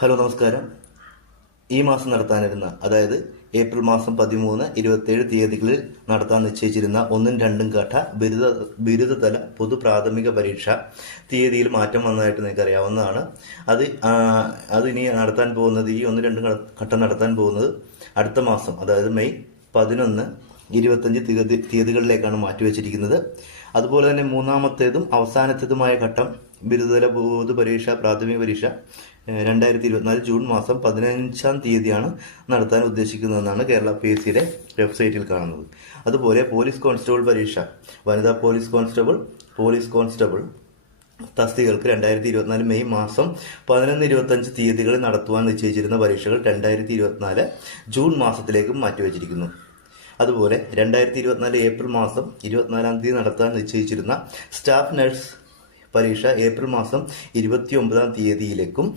Hello, നമസ്കാരം. ഈ മാസം നടത്താനിരുന്ന, അതായത് ഏപ്രിൽ മാസം 13, 27 തീയതികളിൽ നടത്താൻ നിശ്ചയിച്ചിരുന്ന 1ഉം 2ഉം ഘട്ട ബിരുദതല പൊതു പ്രാഥമിക പരീക്ഷ തീയതിയിൽ മാറ്റം വന്നതായിട്ട് നിങ്ങൾക്ക് അറിയാവുന്നതാണ്. അത് ഇനി നടത്താൻ പോകുന്നത്, ഈ 1, 2 ഘട്ടം നടത്താൻ പോകുന്നത് അടുത്ത മാസം, അതായത് മെയ് 11, 25 തീയതികളിലേക്കാണ് മാറ്റിവെച്ചിരിക്കുന്നത്. അതുപോലെ തന്നെ മൂന്നാമത്തേതും അവസാനത്തേതുമായ ഘട്ടം ബിരുദതല പൊതു പരീക്ഷ പ്രാഥമിക പരീക്ഷ 2024 ജൂൺ മാസം 15-ാം തീയതിയാണ് നടത്താൻ ഉദ്ദേശിക്കുന്നതെന്നാണ് കേരള PSCയുടെ വെബ്സൈറ്റിൽ കാണുന്നത്. അതുപോലെ പോലീസ് കോൺസ്റ്റബിൾ പരീക്ഷ, വനിതാ പോലീസ് കോൺസ്റ്റബിൾ തസ്തികൾക്ക് 2024 മെയ് മാസം 11, 25 തീയതികളിൽ നടത്തുവാൻ നിശ്ചയിച്ചിരുന്ന പരീക്ഷകൾ 2024 ജൂൺ മാസത്തിലേക്കും മാറ്റിവെച്ചിരിക്കുന്നു. അതുപോലെ 2024 ഏപ്രിൽ മാസം 24-ാം തീയതി നടത്താൻ നിശ്ചയിച്ചിരുന്ന സ്റ്റാഫ് നഴ്സ് പരീക്ഷ ഏപ്രിൽ മാസം 29-ാം തീയതിയിലേക്കും